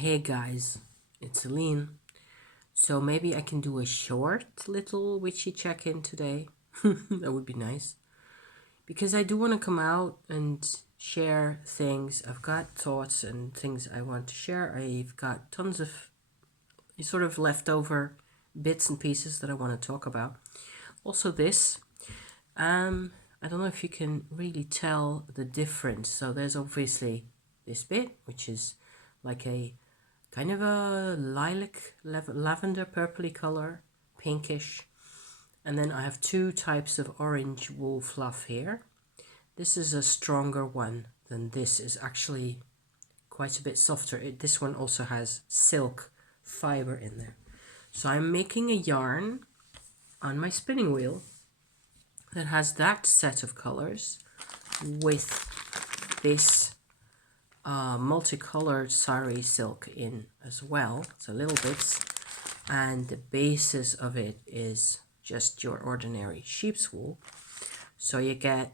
Hey guys, it's Aline. So maybe I can do a short little witchy check-in today. That would be nice. Because I do want to come out and share things. I've got thoughts and things I want to share. I've got tons of sort of leftover bits and pieces that I want to talk about. Also this. I don't know if you can really tell the difference. So there's obviously this bit, which is like a kind of a lilac, lavender, purpley color, pinkish. And then I have two types of orange wool fluff here. This is a stronger one than this. Is actually quite a bit softer. This one also has silk fiber in there. So I'm making a yarn on my spinning wheel that has that set of colors with this multicolored sari silk in as well. So little bits, and the basis of it is just your ordinary sheep's wool. So you get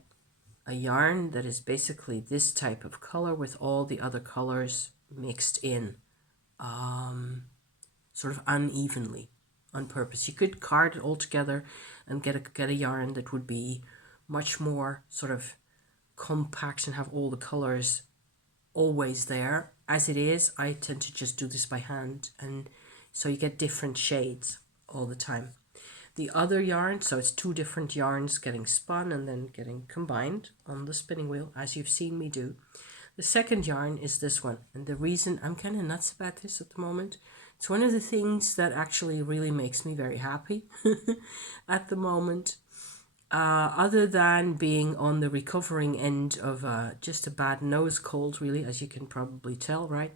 a yarn that is basically this type of color with all the other colors mixed in sort of unevenly on purpose. You could card it all together and get a yarn that would be much more sort of compact and have all the colors always there. As it is, I tend to just do this by hand, and so you get different shades all the time. The other yarn, so it's two different yarns getting spun and then getting combined on the spinning wheel, as you've seen me do. The second yarn is this one, and the reason I'm kind of nuts about this at the moment, it's one of the things that actually really makes me very happy at the moment. Other than being on the recovering end of just a bad nose cold, really, as you can probably tell, right?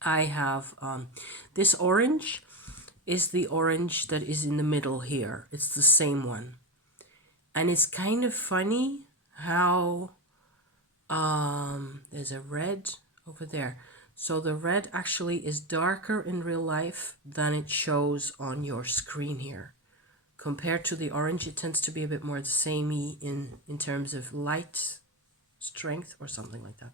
I have this orange is the orange that is in the middle here. It's the same one. And it's kind of funny how there's a red over there. So the red actually is darker in real life than it shows on your screen here. Compared to the orange, it tends to be a bit more the samey in terms of light strength or something like that.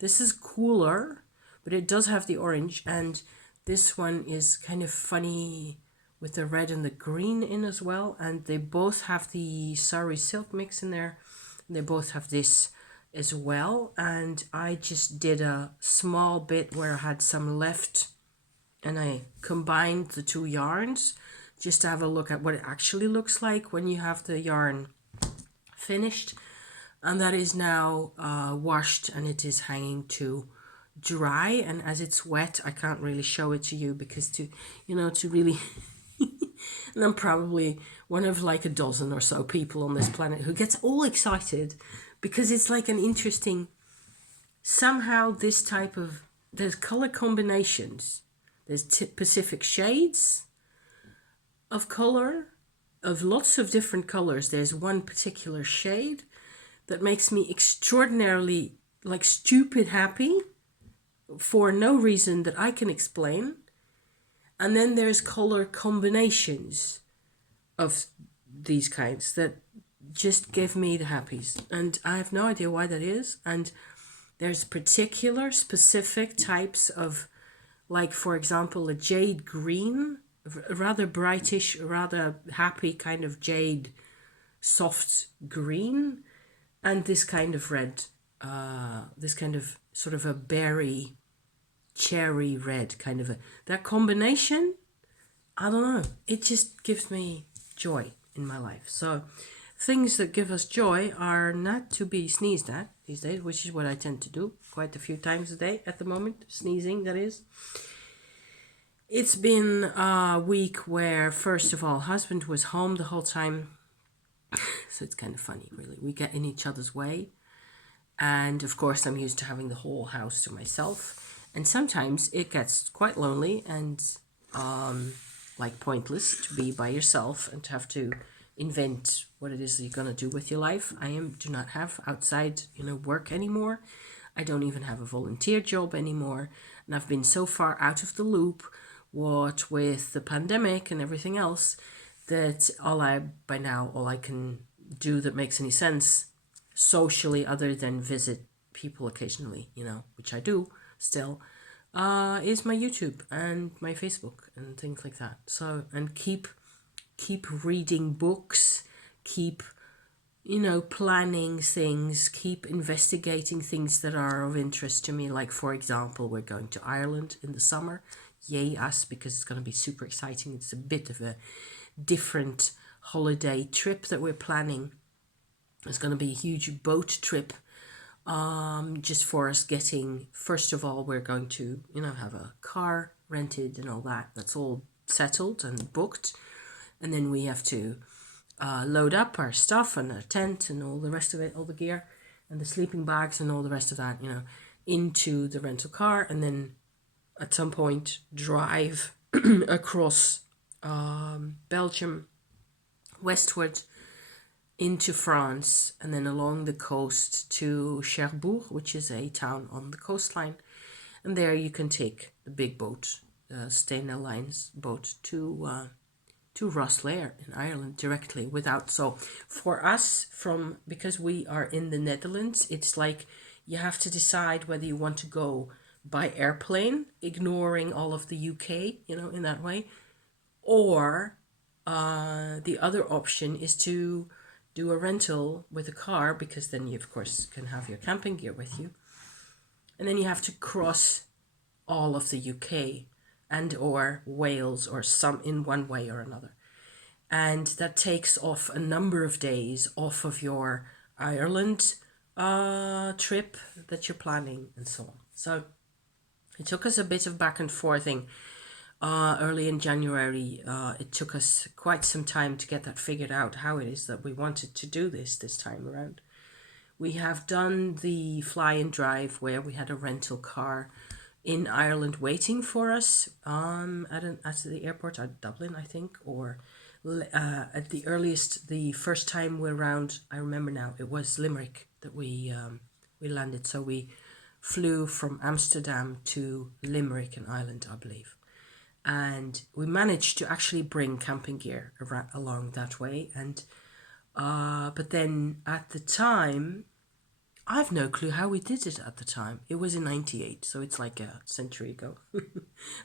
This is cooler, but it does have the orange, and this one is kind of funny with the red and the green in as well, and they both have the sari silk mix in there. They both have this as well, and I just did a small bit where I had some left, and I combined the two yarns just to have a look at what it actually looks like when you have the yarn finished. And that is now washed, and it is hanging to dry. And as it's wet, I can't really show it to you because to really and I'm probably one of like a dozen or so people on this planet who gets all excited because it's like an interesting, somehow this type of, there's color combinations, there's specific shades of color, of lots of different colors. There's one particular shade that makes me extraordinarily, like, stupid happy for no reason that I can explain. And then there's color combinations of these kinds that just give me the happies, and I have no idea why that is. And there's particular specific types of, like, for example, a jade green, rather brightish, rather happy kind of jade soft green, and this kind of red, this kind of sort of a berry cherry red kind of that combination, I don't know, it just gives me joy in my life. So things that give us joy are not to be sneezed at these days, which is what I tend to do quite a few times a day at the moment, sneezing, that is. It's been a week where, first of all, husband was home the whole time. So it's kind of funny, really. We get in each other's way. And of course, I'm used to having the whole house to myself. And sometimes it gets quite lonely and like pointless to be by yourself and to have to invent what it is that you're going to do with your life. Do not have outside, work anymore. I don't even have a volunteer job anymore. And I've been so far out of the loop, what with the pandemic and everything else, that all I can do that makes any sense socially, other than visit people occasionally, which I do still, is my YouTube and my Facebook and things like that. So, and keep reading books, keep planning things, keep investigating things that are of interest to me. Like, for example, we're going to Ireland in the summer. Yay us, because it's going to be super exciting. It's a bit of a different holiday trip that we're planning. It's going to be a huge boat trip, just for us getting, first of all, we're going to, have a car rented and all that. That's all settled and booked. And then we have to load up our stuff and our tent and all the rest of it, all the gear and the sleeping bags and all the rest of that, into the rental car. And then at some point drive across Belgium westward into France, and then along the coast to Cherbourg, which is a town on the coastline. And there you can take the big boat, Stena Line's boat, to Rosslare in Ireland directly without. So for us, because we are in the Netherlands, it's like you have to decide whether you want to go by airplane, ignoring all of the UK, in that way, or the other option is to do a rental with a car, because then you of course can have your camping gear with you, and then you have to cross all of the UK and or Wales or some in one way or another, and that takes off a number of days off of your Ireland trip that you're planning and so on. So it took us a bit of back and forthing. Early in January, it took us quite some time to get that figured out, how it is that we wanted to do this time around. We have done the fly and drive where we had a rental car in Ireland waiting for us at the airport at Dublin, I think, or at the earliest, the first time we're around, I remember now, it was Limerick that we landed. So we flew from Amsterdam to Limerick in Ireland, I believe. And we managed to actually bring camping gear along that way. And but then at the time, I've no clue how we did it at the time. It was in 98, so it's like a century ago.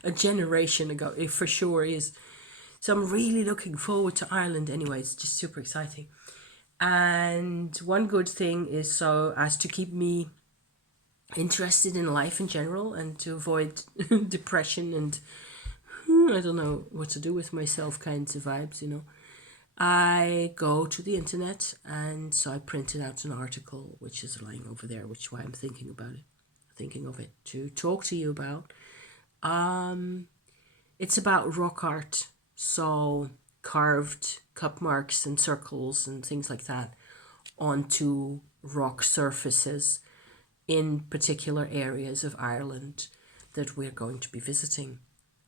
A generation ago, it for sure is. So I'm really looking forward to Ireland anyway. It's just super exciting. And one good thing is, so as to keep me interested in life in general and to avoid depression and I don't know what to do with myself kinds of vibes, I go to the internet, and so I printed out an article which is lying over there, which is why I'm thinking of it to talk to you about. It's about rock art, so carved cup marks and circles and things like that onto rock surfaces in particular areas of Ireland that we're going to be visiting.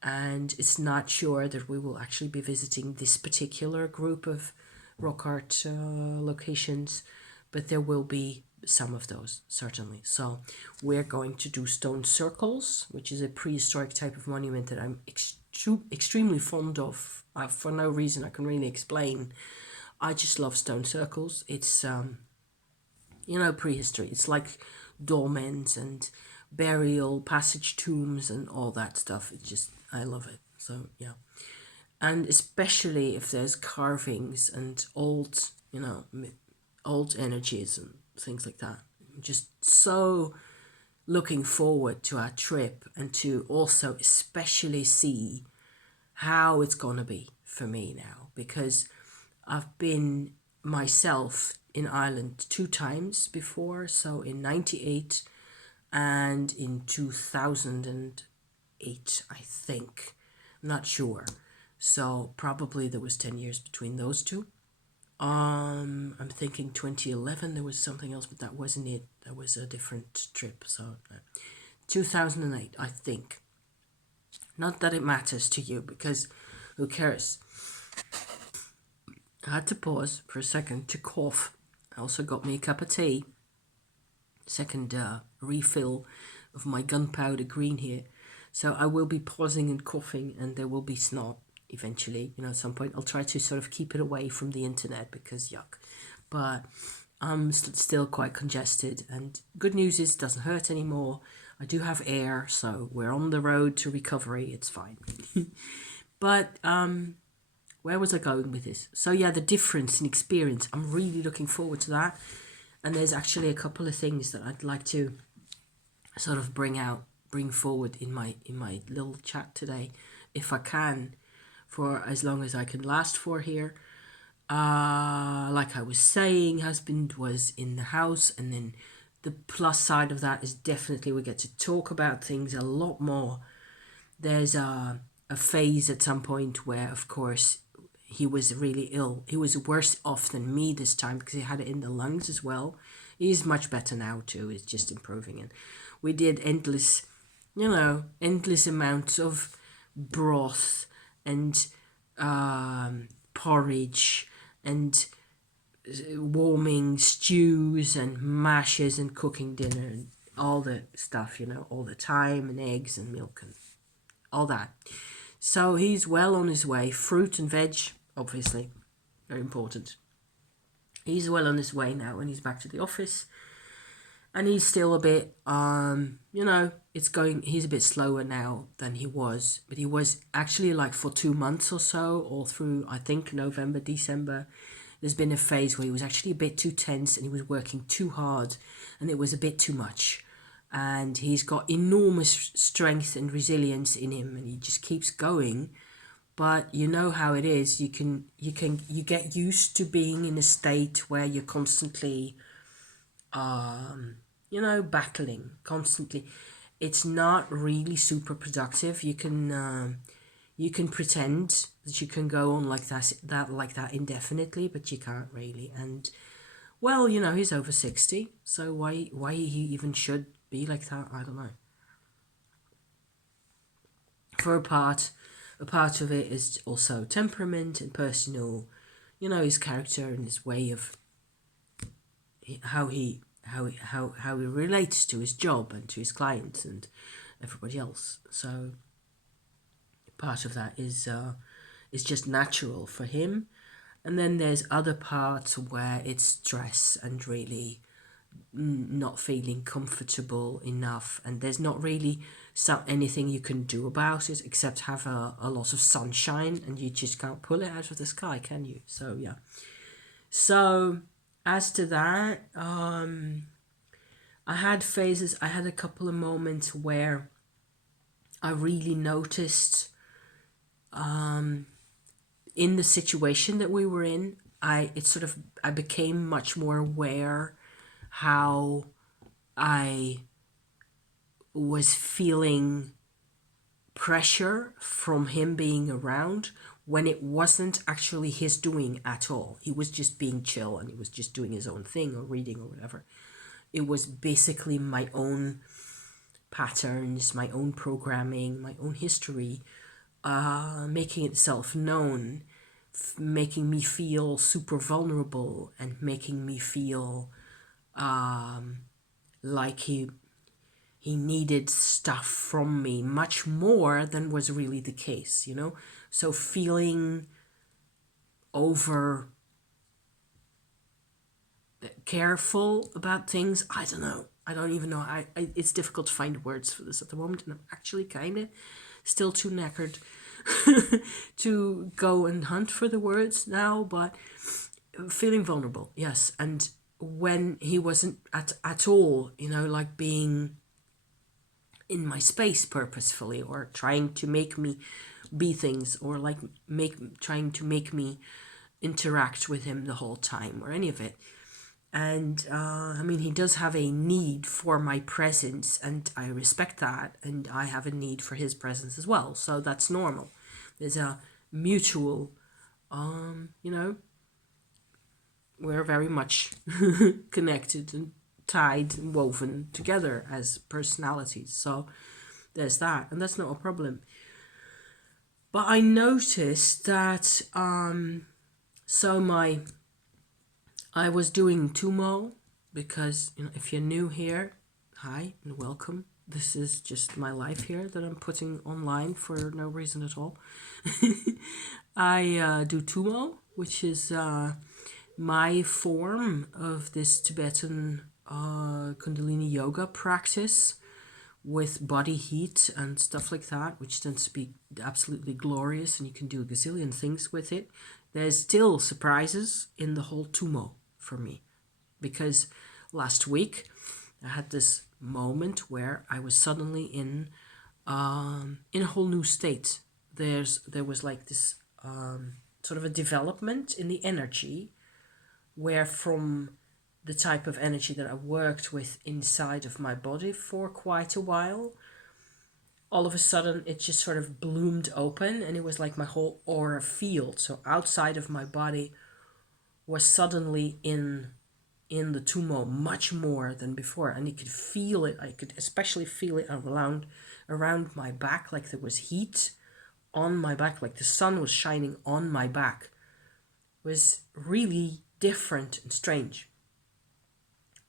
And it's not sure that we will actually be visiting this particular group of rock art locations, but there will be some of those, certainly. So we're going to do stone circles, which is a prehistoric type of monument that I'm extremely fond of, for no reason I can really explain. I just love stone circles. It's, prehistory. It's like dolmens and burial passage tombs and all that stuff. It's just, I love it. So yeah, and especially if there's carvings and old energies and things like that. I'm just so looking forward to our trip, and to also especially see how it's gonna be for me now, because I've been myself in Ireland 2 times before, so in 98 and in 2008, I think. I'm not sure. So probably there was 10 years between those two. I'm thinking 2011 there was something else, but that wasn't it. That was a different trip. So 2008, I think. Not that it matters to you, because who cares? I had to pause for a second to cough. I also got me a cup of tea. Second refill of my gunpowder green here. So I will be pausing and coughing, and there will be snot eventually, at some point. I'll try to sort of keep it away from the internet, because yuck. But I'm still quite congested, and good news is it doesn't hurt anymore. I do have air, so we're on the road to recovery. It's fine. But where was I going with this? So yeah, the difference in experience. I'm really looking forward to that. And there's actually a couple of things that I'd like to sort of bring forward in my little chat today, if I can, for as long as I can last for here. Like I was saying, husband was in the house, and then the plus side of that is definitely we get to talk about things a lot more. There's a phase at some point where, of course, he was really ill. He was worse off than me this time because he had it in the lungs as well. He's much better now too. It's just improving, and we did endless amounts of broth and porridge and warming stews and mashes and cooking dinner and all the stuff, all the time, and eggs and milk and all that. So he's well on his way. Fruit and veg, obviously, very important. He's well on his way now, and he's back to the office. And he's still a bit, he's a bit slower now than he was. But he was actually like for 2 months or so, all through, I think, November, December. There's been a phase where he was actually a bit too tense and he was working too hard and it was a bit too much. And he's got enormous strength and resilience in him and he just keeps going. But you know how it is. You get used to being in a state where you're constantly battling constantly. It's not really super productive. You can pretend that you can go on like that indefinitely, but you can't really. And well, he's over 60, so why he even should be like that, I don't know. For a part of it is also temperament and personal, his character and his way of how he relates to his job and to his clients and everybody else. So part of that is just natural for him. And then there's other parts where it's stress and really not feeling comfortable enough, and there's not really anything you can do about it except have a lot of sunshine, and you just can't pull it out of the sky, can you? So yeah. So as to that, I had phases, I had a couple of moments where I really noticed in the situation that we were in, I became much more aware how I was feeling pressure from him being around when it wasn't actually his doing at all. He was just being chill and he was just doing his own thing or reading or whatever. It was basically my own patterns, my own programming, my own history, making itself known, making me feel super vulnerable and making me feel like he needed stuff from me much more than was really the case, So feeling over careful about things, I don't know. I don't even know. It's difficult to find words for this at the moment, and I'm actually kind of still too knackered to go and hunt for the words now, but feeling vulnerable, yes. And when he wasn't at all, like being in my space purposefully or trying to make me be things or like trying to make me interact with him the whole time or any of it. And he does have a need for my presence, and I respect that, and I have a need for his presence as well, so that's normal. There's a mutual we're very much connected and tied and woven together as personalities, so there's that, and that's not a problem. But I noticed that I was doing Tumo because, if you're new here, hi and welcome. This is just my life here that I'm putting online for no reason at all. I do Tumo, which is my form of this Tibetan Kundalini yoga practice, with body heat and stuff like that, which tends to be absolutely glorious, and you can do a gazillion things with it. There's still surprises in the whole Tumo for me, because last week I had this moment where I was suddenly in a whole new state. There was like this sort of a development in the energy, where from the type of energy that I worked with inside of my body for quite a while, all of a sudden it just sort of bloomed open, and it was like my whole aura field, so outside of my body, was suddenly in the Tumo much more than before, and you could feel it. I could especially feel it around my back, like there was heat on my back, like the sun was shining on my back. It was really different and strange.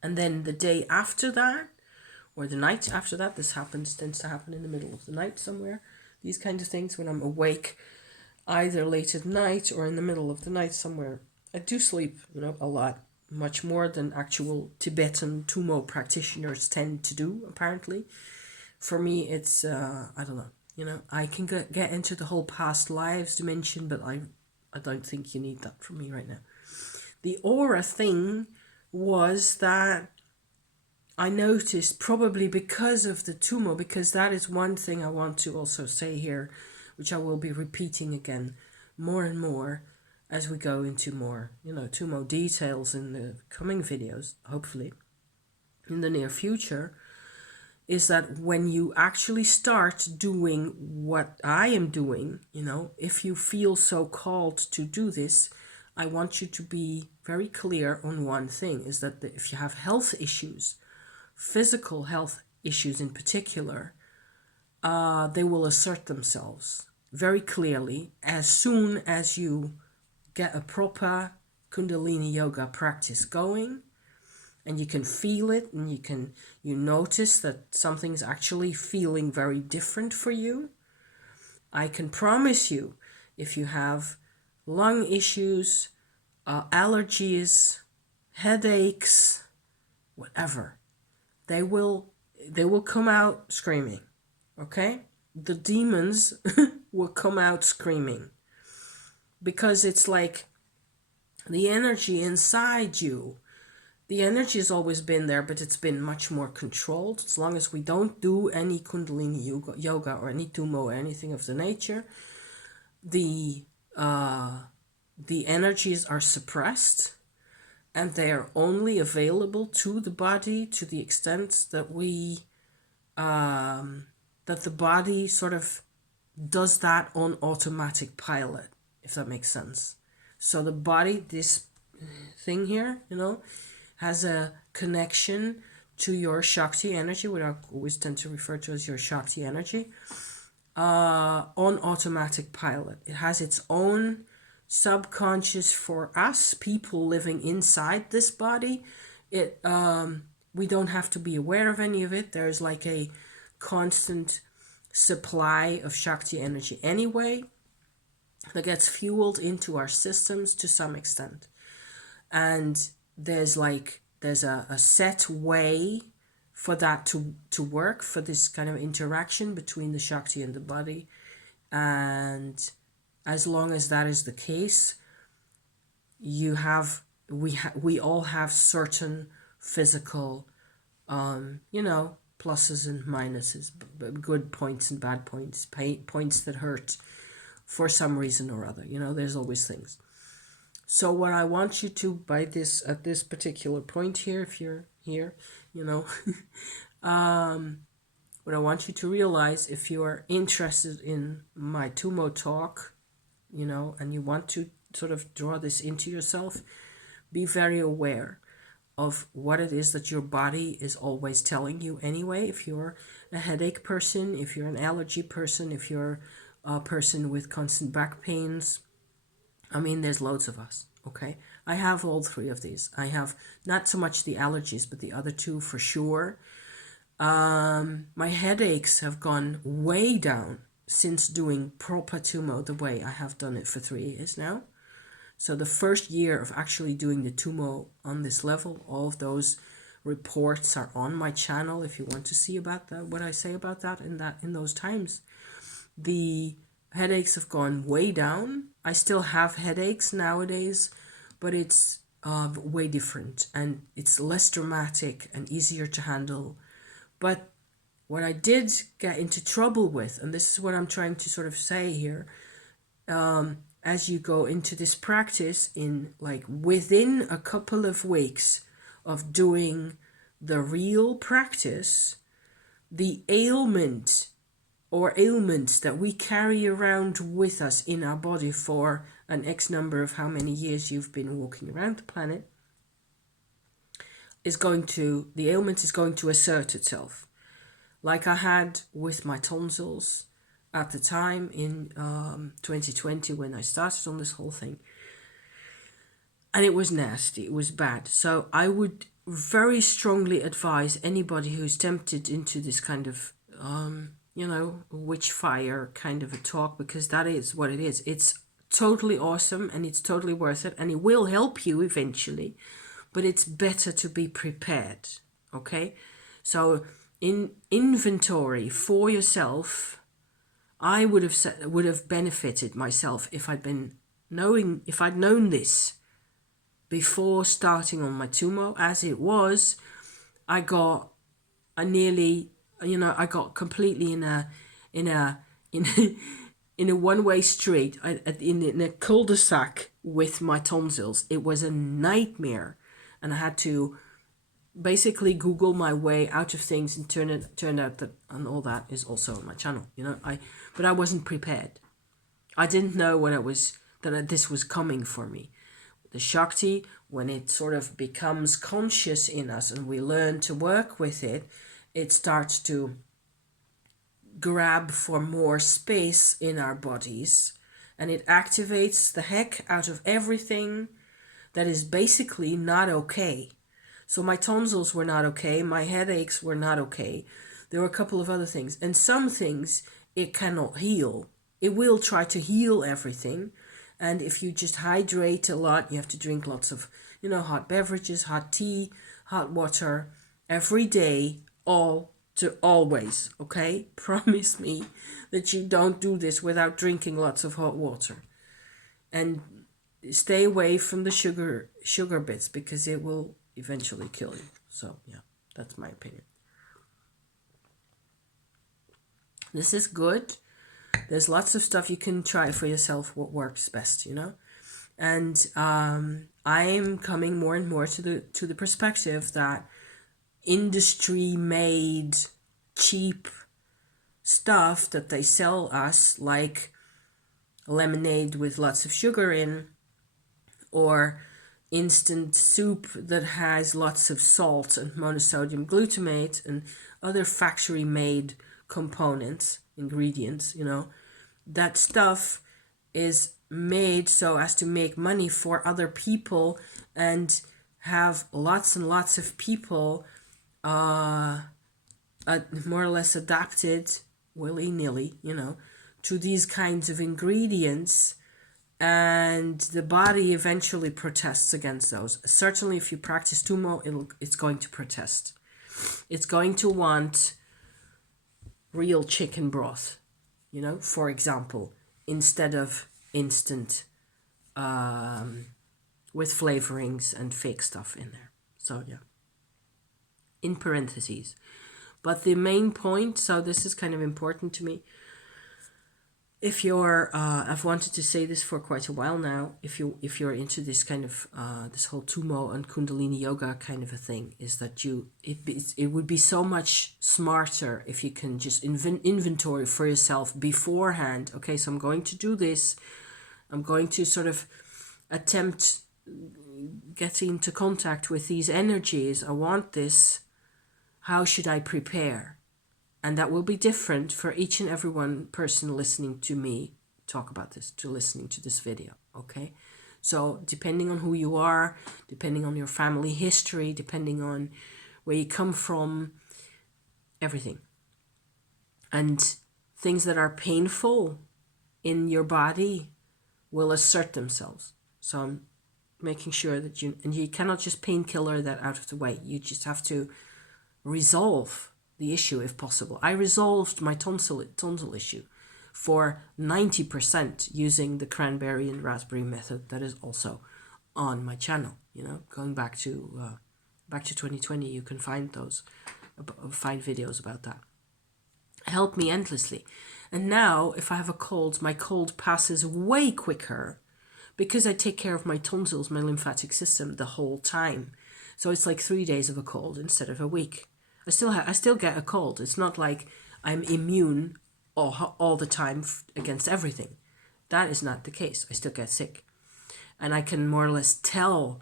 And then the day after that, or the night after that, this tends to happen in the middle of the night somewhere. These kinds of things when I'm awake, either late at night or in the middle of the night somewhere. I do sleep, a lot, much more than actual Tibetan Tumo practitioners tend to do, apparently. For me, it's, I don't know, I can get into the whole past lives dimension, but I don't think you need that from me right now. The aura thing was that I noticed, probably because of the Tumo, because that is one thing I want to also say here, which I will be repeating again more and more as we go into more, Tumo details in the coming videos, hopefully, in the near future, is that when you actually start doing what I am doing, if you feel so called to do this, I want you to be very clear on one thing, is that if you have health issues, physical health issues in particular, they will assert themselves very clearly as soon as you get a proper Kundalini yoga practice going, and you can feel it, and you notice that something's actually feeling very different for you. I can promise you, if you have lung issues, allergies, headaches, whatever, they will come out screaming. Okay? The demons will come out screaming, because it's like the energy inside you. The energy has always been there, but it's been much more controlled. As long as we don't do any Kundalini yoga or any Tumo or anything of the nature, the energies are suppressed, and they are only available to the body to the extent that that the body sort of does that on automatic pilot, if that makes sense. So the body, this thing here, has a connection to your Shakti energy, what I always tend to refer to as your Shakti energy, on automatic pilot. It has its own subconscious for us, people living inside this body. We don't have to be aware of any of it. There's like a constant supply of Shakti energy anyway that gets fueled into our systems to some extent. And there's a set way for that to work, for this kind of interaction between the Shakti and the body. And as long as that is the case, we all have certain physical pluses and minuses, good points and bad points, points that hurt for some reason or other. There's always things. So what I want you to, at this particular point here, if you're here, what I want you to realize, if you are interested in my Tumo talk, and you want to sort of draw this into yourself, be very aware of what it is that your body is always telling you anyway. If you're a headache person, if you're an allergy person, if you're a person with constant back pains, there's loads of us, okay? I have all three of these. I have not so much the allergies, but the other two for sure. My headaches have gone way down since doing proper Tumo the way I have done it for 3 years now. So the first year of actually doing the Tumo on this level, all of those reports are on my channel if you want to see about that, what I say about that in those times. The headaches have gone way down. I still have headaches nowadays, but it's way different, and it's less dramatic and easier to handle. But what I did get into trouble with, and this is what I'm trying to sort of say here, as you go into this practice, in like within a couple of weeks of doing the real practice, the ailment or ailments that we carry around with us in our body for an X number of how many years you've been walking around the planet, the ailment is going to assert itself. Like I had with my tonsils at the time in 2020 when I started on this whole thing. And it was nasty, it was bad. So I would very strongly advise anybody who's tempted into this kind of, witch fire kind of a talk, because that is what it is. It's totally awesome and it's totally worth it, and it will help you eventually, but it's better to be prepared, okay? So in inventory for yourself, I would have benefited myself if I'd known this before starting on my Tumo. As it was, I got completely in a one-way street, in a cul-de-sac with my tonsils. It was a nightmare, and I had to basically Google my way out of things, and turned out that, and all that is also on my channel, but I wasn't prepared. I didn't know that this was coming for me. The Shakti, when it sort of becomes conscious in us and we learn to work with it, it starts to grab for more space in our bodies, and it activates the heck out of everything that is basically not okay. So my tonsils were not okay, my headaches were not okay. There were a couple of other things, and some things it cannot heal. It will try to heal everything, and if you just hydrate a lot, you have to drink lots of, hot beverages, hot tea, hot water every day, always, okay? Promise me that you don't do this without drinking lots of hot water. And stay away from the sugar bits, because it will eventually kill you. So yeah, that's my opinion. This is good. There's lots of stuff you can try for yourself, what works best, and I'm coming more and more to the perspective that industry made cheap stuff that they sell us, like lemonade with lots of sugar in, or instant soup that has lots of salt and monosodium glutamate and other factory made ingredients, that stuff is made so as to make money for other people and have lots and lots of people more or less adapted willy-nilly, to these kinds of ingredients, and the body eventually protests against those. Certainly if you practice Tumo, it's going to protest. It's going to want real chicken broth, for example, instead of instant with flavorings and fake stuff in there. So yeah, in parentheses. But the main point, so this is kind of important to me, if you're I've wanted to say this for quite a while now, if you're into this kind of this whole Tumo and Kundalini yoga kind of a thing, is that it would be so much smarter if you can just inventory for yourself beforehand. Okay, so I'm going to do this, I'm going to sort of attempt getting into contact with these energies, I want this, how should I prepare? And that will be different for each and every one person listening to me talk about this, to listening to this video, okay? So depending on who you are, depending on your family history, depending on where you come from, everything. And things that are painful in your body will assert themselves. So I'm making sure that you cannot just painkiller that out of the way. You just have to resolve the issue if possible. I resolved my tonsil issue for 90% using the cranberry and raspberry method that is also on my channel. Going back to 2020, you can find videos about that. It helped me endlessly. And now if I have a cold, my cold passes way quicker because I take care of my tonsils, my lymphatic system the whole time. So it's like 3 days of a cold instead of a week. I still get a cold. It's not like I'm immune all the time against everything. That is not the case. I still get sick. And I can more or less tell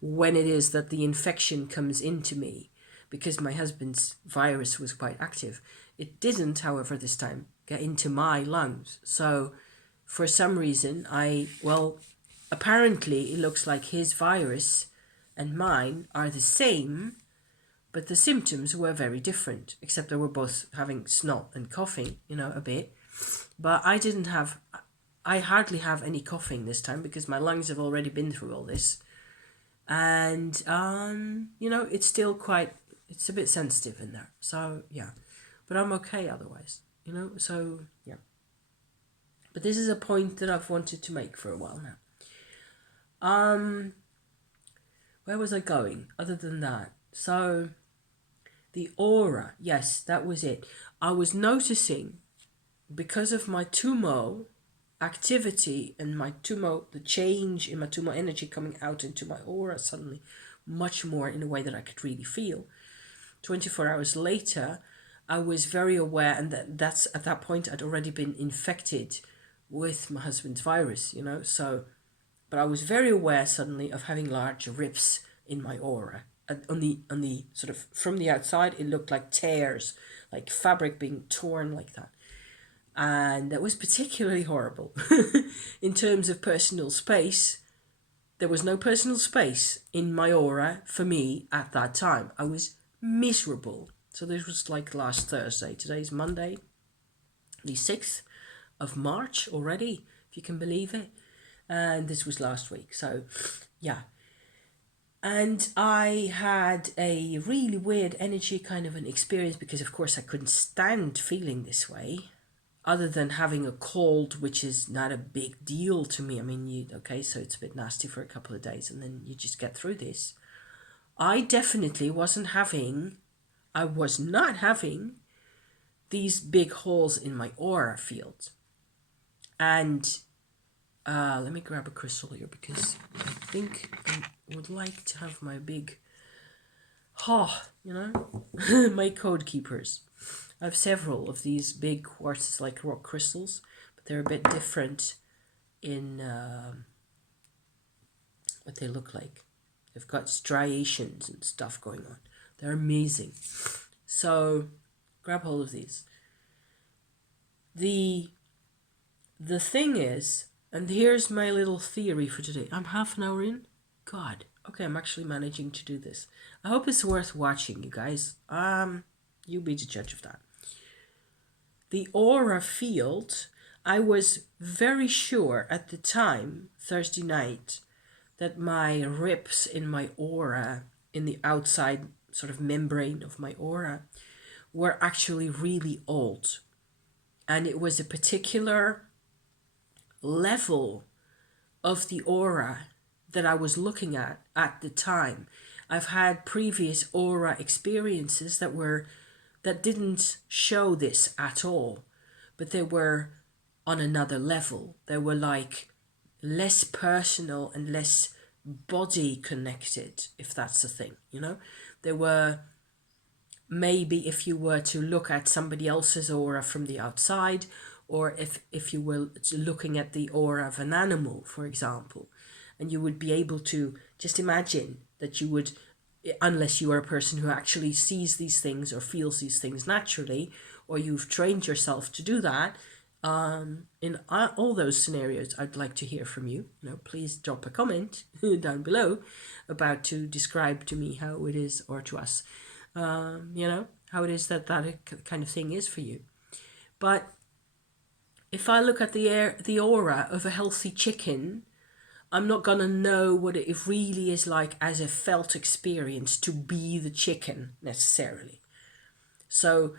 when it is that the infection comes into me, because my husband's virus was quite active. It didn't, however, this time get into my lungs. So for some reason, apparently it looks like his virus and mine are the same, but the symptoms were very different, except that we're both having snot and coughing, a bit. But I hardly have any coughing this time because my lungs have already been through all this. And, it's still it's a bit sensitive in there. So, yeah. But I'm okay otherwise, so, yeah. But this is a point that I've wanted to make for a while now. Where was I going other than that? So, the aura, yes, that was it. I was noticing, because of my Tumo activity and the change in my Tumo energy coming out into my aura suddenly, much more in a way that I could really feel. 24 hours later, I was very aware, and that's at that point I'd already been infected with my husband's virus, so, but I was very aware suddenly of having large rips in my aura. On the sort of, from the outside, it looked like tears, like fabric being torn like that. And that was particularly horrible. In terms of personal space, there was no personal space in my aura for me at that time. I was miserable. So this was like last Thursday. Today's Monday, the 6th of March already, if you can believe it. And this was last week. So, yeah. And I had a really weird energy kind of an experience because, of course, I couldn't stand feeling this way. Other than having a cold, which is not a big deal to me. I mean, so it's a bit nasty for a couple of days and then you just get through this. I definitely was not having these big holes in my aura field. And let me grab a crystal here because I think I would like to have my big, my code keepers. I have several of these big quartz like rock crystals, but they're a bit different in what they look like. They've got striations and stuff going on. They're amazing. So grab hold of these. The thing is, and here's my little theory for today. I'm half an hour in. God. Okay, I'm actually managing to do this. I hope it's worth watching, you guys. You be the judge of that. The aura field, I was very sure at the time, Thursday night, that my rips in my aura, in the outside sort of membrane of my aura, were actually really old. And it was a particular level of the aura that I was looking at the time. I've had previous aura experiences that didn't show this at all, but they were on another level. They were like less personal and less body connected, if that's a thing, They were, maybe if you were to look at somebody else's aura from the outside, or if you were looking at the aura of an animal, for example, and you would be able to just imagine that you would, unless you are a person who actually sees these things or feels these things naturally, or you've trained yourself to do that, in all those scenarios, I'd like to hear from you. Please drop a comment down below to describe to me how it is, or to us, how it is that kind of thing is for you. But if I look at the aura of a healthy chicken, I'm not gonna know what it really is like as a felt experience to be the chicken necessarily. So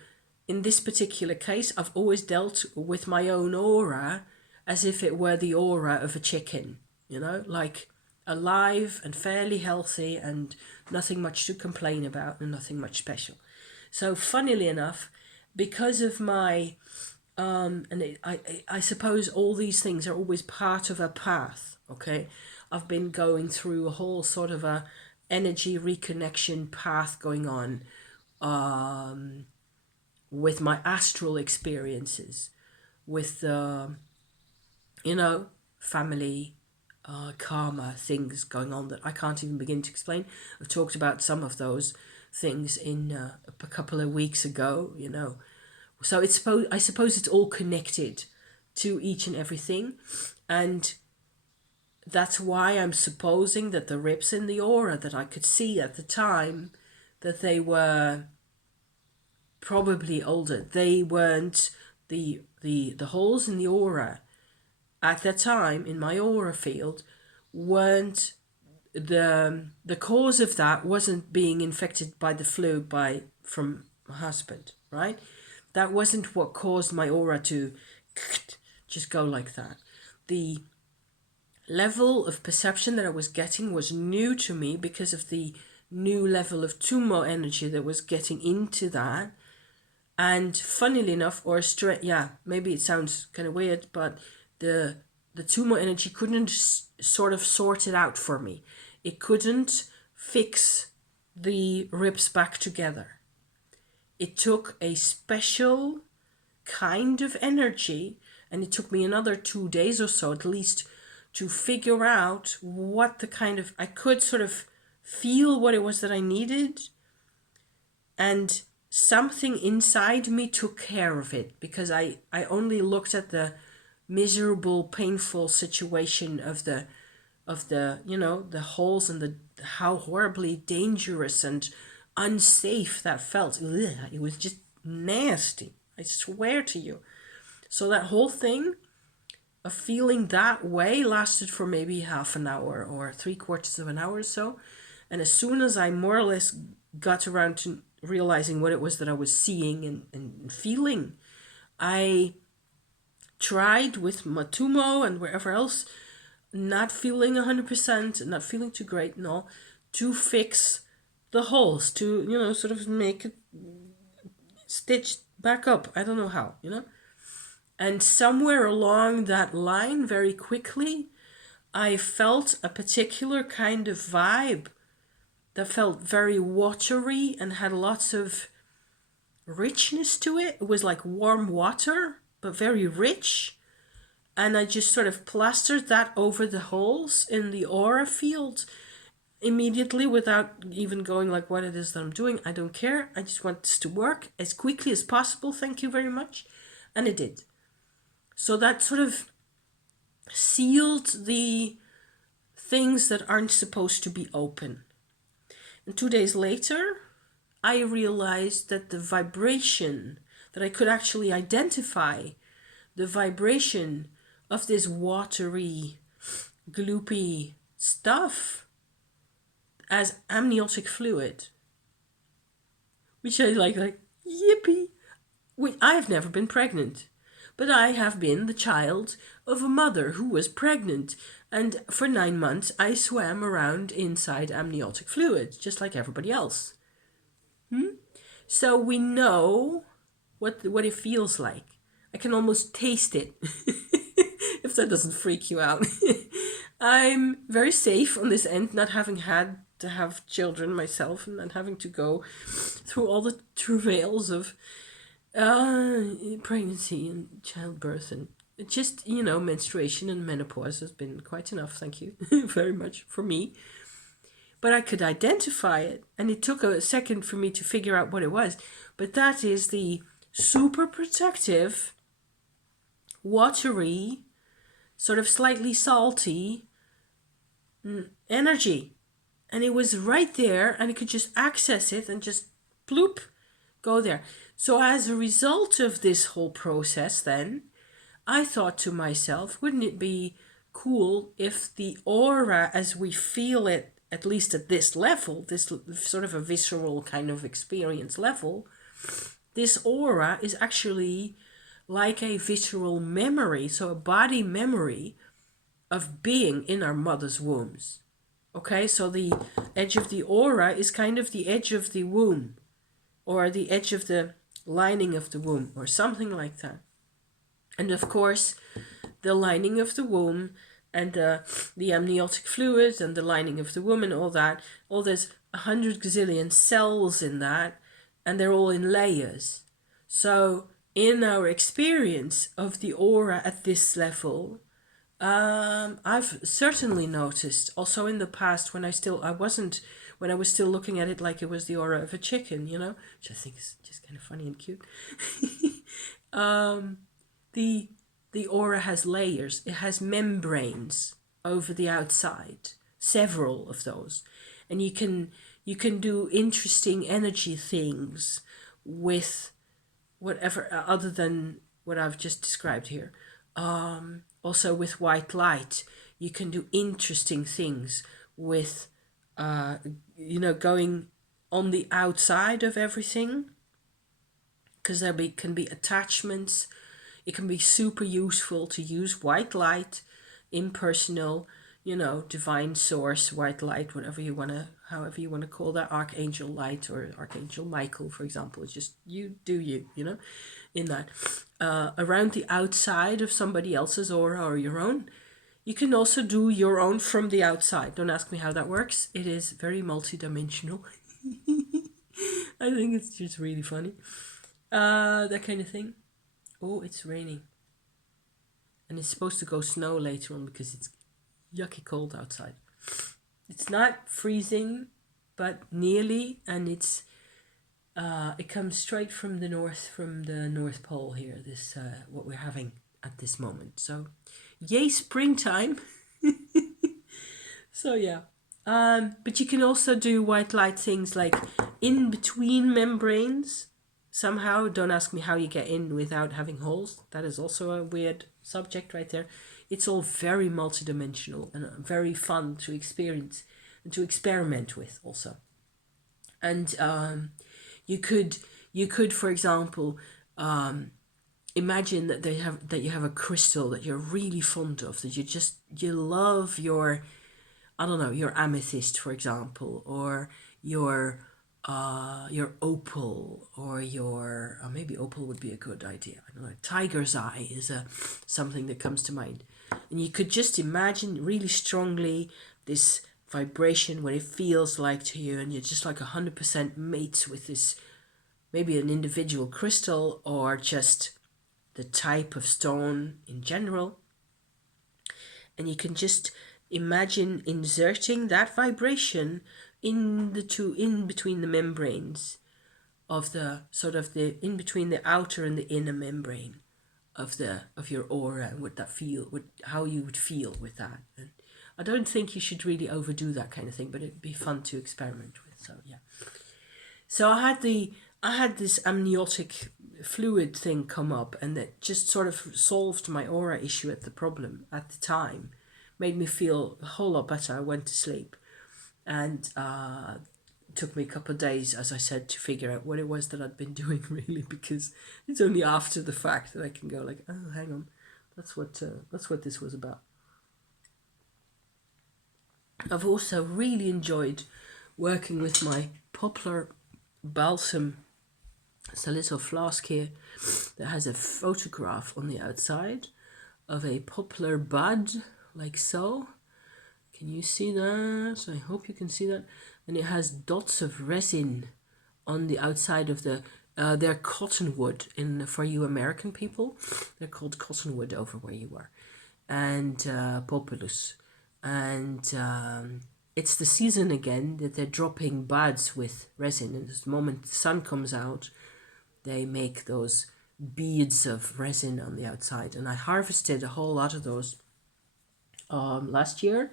in this particular case, I've always dealt with my own aura as if it were the aura of a chicken, like alive and fairly healthy and nothing much to complain about and nothing much special. So funnily enough, because of my I suppose all these things are always part of a path. Okay, I've been going through a whole sort of a energy reconnection path going on, with my astral experiences, with family, karma things going on that I can't even begin to explain. I've talked about some of those things in a couple of weeks ago. So I suppose it's all connected to each and everything, and that's why I'm supposing that the rips in the aura that I could see at the time, that they were probably older. They weren't the holes in the aura at that time in my aura field weren't the cause of that wasn't being infected by the flu from my husband, right? That wasn't what caused my aura to just go like that. The level of perception that I was getting was new to me because of the new level of tumor energy that was getting into that. And funnily enough, maybe it sounds kind of weird, but the tumor energy couldn't sort of sort it out for me. It couldn't fix the ribs back together. It took a special kind of energy, and it took me another 2 days or so at least to figure out what the kind of, I could sort of feel what it was that I needed, and something inside me took care of it, because I only looked at the miserable, painful situation of the the holes and the how horribly dangerous and unsafe that felt. Ugh, it was just nasty, I swear to you. So that whole thing of feeling that way lasted for maybe half an hour or 3/4 of an hour or so. And as soon as I more or less got around to realizing what it was that I was seeing and feeling, I tried with Matumo and wherever else, not feeling 100%, not feeling too great and all, to fix the holes, to, sort of make it stitch back up. I don't know how. And somewhere along that line, very quickly, I felt a particular kind of vibe that felt very watery and had lots of richness to it. It was like warm water, but very rich. And I just sort of plastered that over the holes in the aura field immediately without even going like what it is that I'm doing. I don't care. I just want this to work as quickly as possible. Thank you very much. And it did. So that sort of sealed the things that aren't supposed to be open. And 2 days later, I realized that the vibration, that I could actually identify the vibration of this watery, gloopy stuff as amniotic fluid. Which I like yippee. I have never been pregnant, but I have been the child of a mother who was pregnant, and for 9 months I swam around inside amniotic fluid, just like everybody else. So we know what it feels like. I can almost taste it, if that doesn't freak you out. I'm very safe on this end, not having had to have children myself and not having to go through all the travails of pregnancy and childbirth, and just, menstruation and menopause has been quite enough, thank you very much for me. But I could identify it, and it took a second for me to figure out what it was. But that is the super protective, watery, sort of slightly salty energy. And it was right there, and I could just access it and just bloop, go there. So as a result of this whole process then, I thought to myself, wouldn't it be cool if the aura as we feel it, at least at this level, this sort of a visceral kind of experience level, this aura is actually like a visceral memory, so a body memory of being in our mother's wombs. Okay, so the edge of the aura is kind of the edge of the womb, or the edge of the lining of the womb, or something like that. And of course, the lining of the womb and the amniotic fluid and the lining of the womb and all that, all there's 100 gazillion cells in that, and they're all in layers. So in our experience of the aura at this level, I've certainly noticed also in the past when I was still looking at it like it was the aura of a chicken, you know, which I think is just kind of funny and cute. The aura has layers. It has membranes over the outside, several of those, and you can do interesting energy things with whatever other than what I've just described here. Also with white light, you can do interesting things with, going on the outside of everything, because there can be attachments. It can be super useful to use white light, impersonal, divine source, white light, however you want to call that, archangel light or archangel Michael, for example. It's just you do you, in that. Around the outside of somebody else's aura or your own. You can also do your own from the outside. Don't ask me how that works. It is very multidimensional. I think it's just really funny. That kind of thing. Oh, it's raining. And it's supposed to go snow later on because it's yucky cold outside. It's not freezing, but nearly, and it comes straight from the North Pole here, this what we're having at this moment. So, yay, springtime. So yeah. But you can also do white light things like in between membranes. Somehow, don't ask me how you get in without having holes. That is also a weird subject right there. It's all very multidimensional and very fun to experience and to experiment with also. And you could, for example, imagine that you have a crystal that you're really fond of, that you love your, I don't know, your amethyst, for example, or your opal, or maybe opal would be a good idea. I don't know. Tiger's eye is something that comes to mind, and you could just imagine really strongly this vibration, what it feels like to you, and you're just like 100% mates with this, maybe an individual crystal or just the type of stone in general, and you can just imagine inserting that vibration in between the membranes of the in between the outer and the inner membrane of your aura, and how you would feel with that. And I don't think you should really overdo that kind of thing, but it'd be fun to experiment with. So yeah. So I had this amniotic fluid thing come up, and that just sort of solved my aura issue at the time. Made me feel a whole lot better. I went to sleep, and it took me a couple of days, as I said, to figure out what it was that I'd been doing, really, because it's only after the fact that I can go like, oh, hang on, that's what this was about. I've also really enjoyed working with my poplar balsam. It's a little flask here that has a photograph on the outside of a poplar bud, like so. Can you see that? I hope you can see that. And it has dots of resin on the outside of they're cottonwood for you American people. They're called cottonwood over where you are. And populus. And it's the season again that they're dropping buds with resin. And the moment the sun comes out, they make those beads of resin on the outside. And I harvested a whole lot of those last year.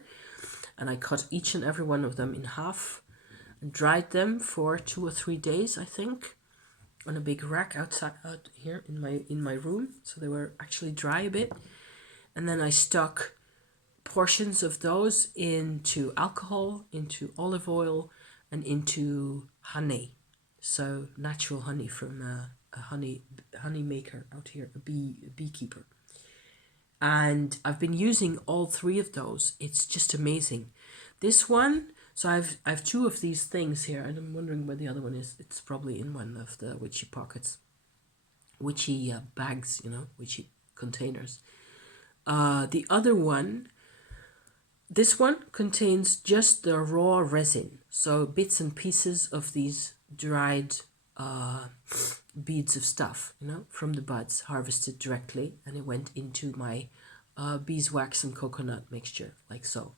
And I cut each and every one of them in half and dried them for 2 or 3 days, I think, on a big rack out here in my room. So they were actually dry a bit. And then I stuck portions of those into alcohol, into olive oil, and into honey. So natural honey from a honey maker out here, a beekeeper. And I've been using all three of those. It's just amazing. This one, so I've two of these things here, and I'm wondering where the other one is. It's probably in one of the witchy pockets, witchy bags, witchy containers. The other one, this one contains just the raw resin, so bits and pieces of these dried beads of stuff, from the buds, harvested directly, and it went into my beeswax and coconut mixture, like so.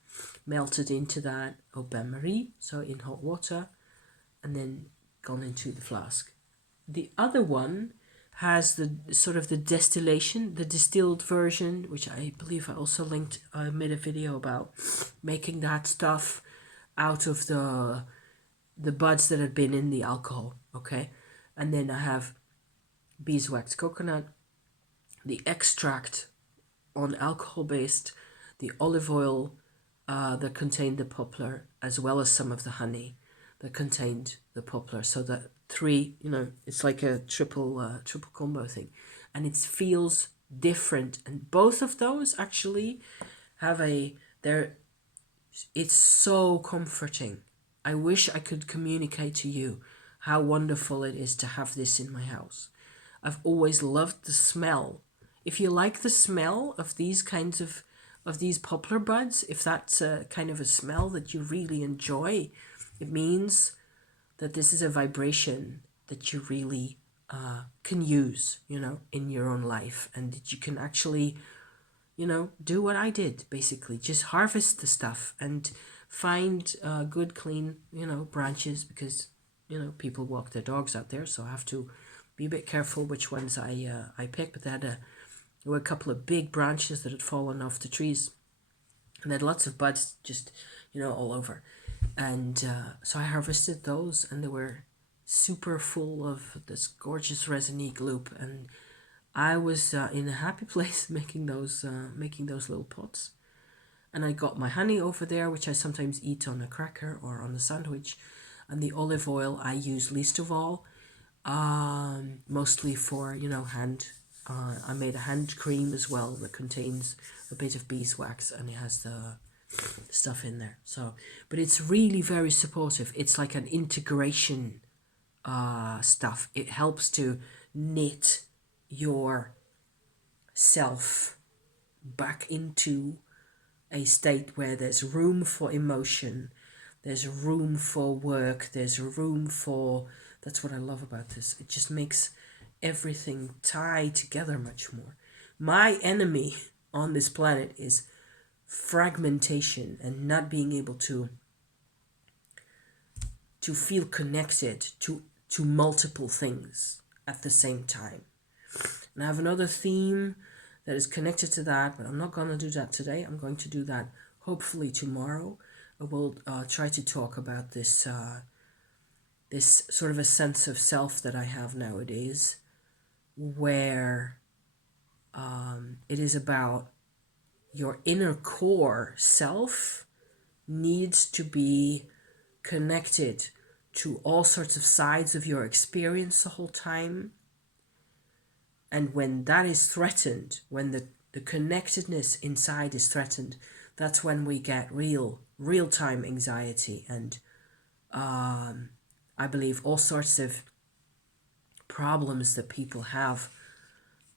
Melted into that au bain-marie, so in hot water, and then gone into the flask. The other one has the sort of the distillation, the distilled version, which I believe I also linked. I made a video about making that stuff out of the buds that had been in the alcohol, okay? And then I have beeswax coconut, the extract on alcohol based, the olive oil that contained the poplar, as well as some of the honey that contained the poplar. So that three, it's like a triple combo thing, and it feels different. And both of those actually have it's so comforting. I wish I could communicate to you how wonderful it is to have this in my house. I've always loved the smell. If you like the smell of these kinds of these poplar buds, if that's a kind of a smell that you really enjoy, it means that this is a vibration that you really can use, in your own life, and that you can actually, do what I did, basically. Just harvest the stuff and find good, clean, branches, because, people walk their dogs out there, so I have to be a bit careful which ones I pick. But there were a couple of big branches that had fallen off the trees, and they had lots of buds just, all over. And so I harvested those, and they were super full of this gorgeous resiny gloop, and I was in a happy place making those little pots. And I got my honey over there, which I sometimes eat on a cracker or on a sandwich, and the olive oil I use least of all, mostly for hand. I made a hand cream as well that contains a bit of beeswax, and it has the stuff in there. So, but it's really very supportive. It's like an integration stuff. It helps to knit your self back into a state where there's room for emotion, there's room for work, there's room for, that's what I love about this. It just makes everything tie together much more. My enemy on this planet is fragmentation and not being able to feel connected to multiple things at the same time. And I have another theme that is connected to that, but I'm not going to do that today. I'm going to do that hopefully tomorrow. I will try to talk about this this sort of a sense of self that I have nowadays, where it is about your inner core self needs to be connected to all sorts of sides of your experience the whole time. And when that is threatened, when the connectedness inside is threatened, that's when we get real-time anxiety and I believe all sorts of problems that people have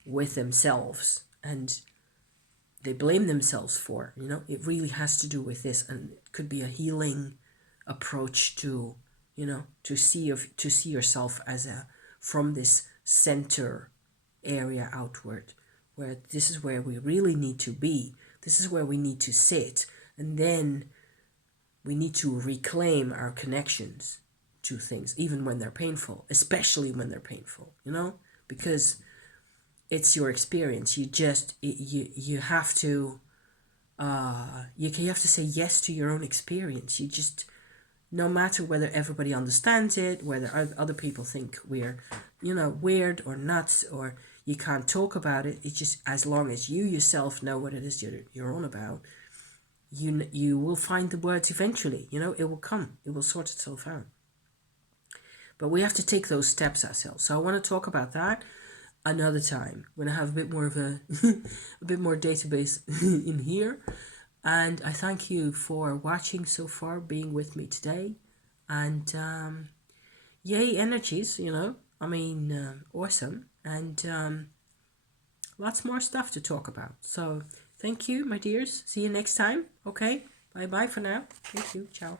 with themselves, and they blame themselves for. It really has to do with this, and it could be a healing approach to, to see yourself as from this center area outward, where this is where we really need to be. This is where we need to sit, and then we need to reclaim our connections to things, even when they're painful, especially when they're painful, because it's your experience. You have to you have to say yes to your own experience. You just, no matter whether everybody understands it, whether other people think we're weird or nuts, or you can't talk about it, it's just as long as you yourself know what it is you're on about, you will find the words eventually. You know, it will come. It will sort itself out. But we have to take those steps ourselves. So I want to talk about that another time when I have a bit more of a a bit more database in here. And I thank you for watching so far, being with me today. And yay energies, you know. I mean, awesome. And lots more stuff to talk about. So thank you, my dears. See you next time. Okay. Bye bye for now. Thank you. Ciao.